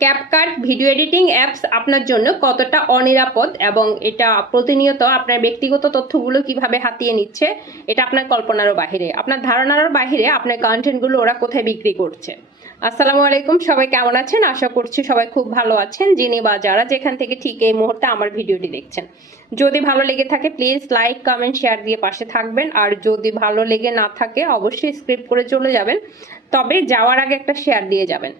CapCut video editing apps আপনার জন্য কতটা অনিরাপদ এবং এটা প্রতিনিয়ত আপনার ব্যক্তিগত তথ্যগুলো কীভাবে হাতিয়ে নিচ্ছে, এটা আপনার কল্পনারও বাহিরে। আপনার ধারণারও বাহিরে আপনার কন্টেন্টগুলো ওরা কোথায় বিক্রি করছে। আসসালামু আলাইকুম, সবাই কেমন আছেন? আশা করছি সবাই খুব ভালো আছেন, যিনি বা যারা যেখান থেকে ঠিক এই মুহূর্তে আমার ভিডিওটি দেখছেন। যদি ভালো লেগে থাকে প্লিজ লাইক কমেন্ট শেয়ার দিয়ে পাশে থাকবেন। আর যদি ভালো লেগে না থাকে, অবশ্যই স্ক্রিপ্ট করে চলে যাবেন। তবে যাওয়ার আগে একটা শেয়ার দিয়ে যাবেন।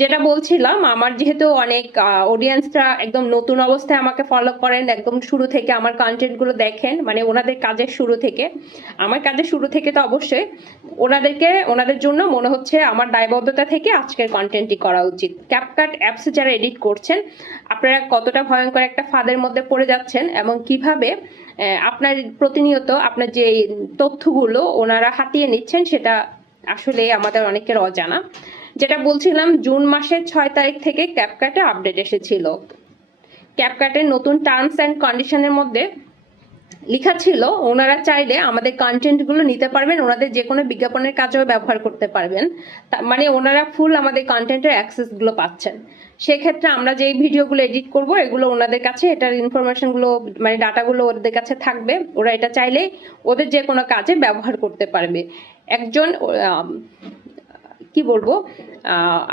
যেটা বলছিলাম, আমার যেহেতু অনেক অডিয়েন্সরা একদম নতুন অবস্থায় আমাকে ফলো করেন, একদম শুরু থেকে আমার কন্টেন্টগুলো দেখেন মানে ওনাদের কাজের শুরু থেকে। আমার কাজের শুরু থেকে তো অবশ্যই ওনাদেরকে, ওনাদের জন্য মনে হচ্ছে আমার দায়বদ্ধতা থেকে আজকের কন্টেন্টটি করা উচিত। ক্যাপকাট অ্যাপস যারা এডিট করছেন, আপনারা কতটা ভয়ঙ্কর একটা ফাঁদের মধ্যে পড়ে যাচ্ছেন এবং কীভাবে আপনার প্রতিনিয়ত আপনার যে তথ্যগুলো ওনারা হাতিয়ে নিচ্ছেন, সেটা আসলে আমাদের অনেকের অজানা। যেটা বলছিলাম, জুন মাসের ছয় তারিখ থেকে ক্যাপকাটে আপডেট এসেছিল। ক্যাপকাটের নতুন টার্মস অ্যান্ড কন্ডিশনের মধ্যে লেখা ছিল, ওনারা চাইলে আমাদের কন্টেন্টগুলো নিতে পারবেন, ওনাদের যে কোনো বিজ্ঞাপনের কাজেও ব্যবহার করতে পারবেন। মানে ওনারা ফুল আমাদের কন্টেন্টের অ্যাক্সেসগুলো পাচ্ছেন। সেক্ষেত্রে আমরা যেই ভিডিওগুলো এডিট করব, এগুলো ওনাদের কাছে, এটার ইনফরমেশনগুলো মানে ডাটাগুলো ওদের কাছে থাকবে। ওরা এটা চাইলে ওদের যে কোনো কাজে ব্যবহার করতে পারবে। একজন কি বলব?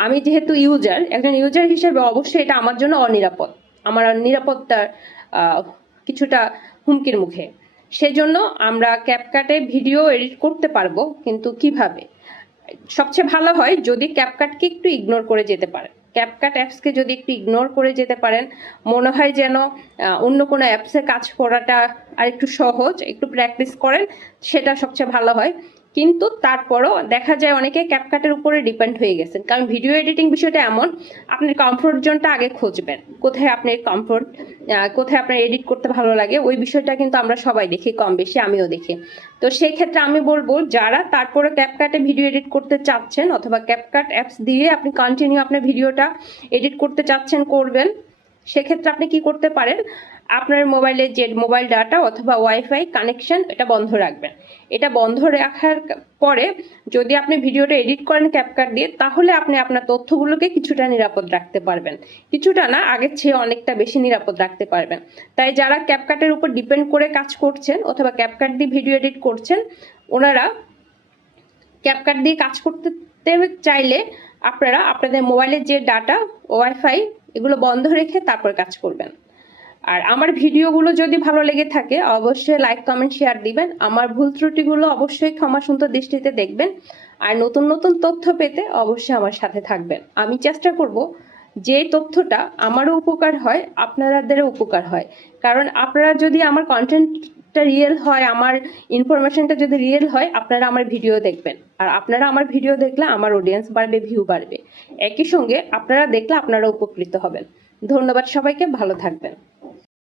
আমি যেহেতু ইউজার একজন ইউজার হিসেবে অবশ্যই এটা আমার জন্য অনিরাপদ। আমার নিরাপত্তার কিছুটা হুমকির মুখে। সেজন্য আমরা ক্যাপকাটে ভিডিও এডিট করতে পারব, কিন্তু কীভাবে? সবচেয়ে ভালো হয় যদি ক্যাপকাটকে একটু ইগনোর করে যেতে পারেন। ক্যাপকাট অ্যাপসকে যদি একটু ইগনোর করে যেতে পারেন, মনে হয় যেন অন্য কোনো অ্যাপসে কাজ করাটা আর একটু সহজ, একটু প্র্যাকটিস করেন, সেটা সবচেয়ে ভালো হয়। কিন্তু তারপরও দেখা যায় অনেকে ক্যাপকাটের উপরে ডিপেন্ড হয়ে গেছেন। কারণ ভিডিও এডিটিং বিষয়টা এমন আপনি কমফোর্ট জোনটা আগে খুঁজবেন। কোথায় আপনি কমফোর্ট কোথায় আপনার এডিট করতে ভালো লাগে, ওই বিষয়টা কিন্তু আমরা সবাই দেখি, কম বেশি আমিও দেখি। তো সেই ক্ষেত্রে আমি বলব, যারা তারপরে ক্যাপকাটে ভিডিও এডিট করতে চাচ্ছেন অথবা ক্যাপকাট অ্যাপস দিয়ে আপনি কন্টিনিউ আপনার ভিডিওটা এডিট করতে চাচ্ছেন, করবেন, সেক্ষেত্রে আপনি কি করতে পারেন? আপনার মোবাইলে যে মোবাইল ডাটা অথবা ওয়াইফাই কানেকশন, এটা বন্ধ রাখবেন। এটা বন্ধ রাখার পরে যদি আপনি ভিডিওটা এডিট করেন ক্যাপকাট দিয়ে, তাহলে আপনি আপনার তথ্যগুলোকে কিছুটা নিরাপদ রাখতে পারবেন। কিছুটা না, আগের চেয়ে অনেকটা বেশি নিরাপদ রাখতে পারবেন। তাই যারা ক্যাপকাটের উপর ডিপেন্ড করে কাজ করছেন অথবা ক্যাপকাট দিয়ে ভিডিও এডিট করছেন, ওনারা ক্যাপকাট দিয়ে কাজ করতে চাইলে আপনারা আপনাদের মোবাইলের যে ডাটা, ওয়াইফাই, এগুলো বন্ধ রেখে তারপর কাজ করবেন। আর আমার ভিডিওগুলো যদি ভালো লেগে থাকে, অবশ্যই লাইক কমেন্ট শেয়ার দিবেন। আমার ভুল ত্রুটিগুলো অবশ্যই ক্ষমা সুন্দর দৃষ্টিতে দেখবেন। আর নতুন নতুন তথ্য পেতে অবশ্যই আমার সাথে থাকবেন। আমি চেষ্টা করব যে তথ্যটা আমারও উপকার হয় আপনাদেরও উপকার হয়। কারণ আপনারা যদি আমার কন্টেন্টটা রিয়েল হয়, আমার ইনফরমেশনটা যদি রিয়েল হয়, আপনারা আমার ভিডিও দেখবেন। আর আপনারা আমার ভিডিও দেখলে আমার অডিয়েন্স বাড়বে ভিউ বাড়বে। একই সঙ্গে আপনারা দেখলে আপনারা উপকৃত হবেন। ধন্যবাদ সবাইকে, ভালো থাকবেন।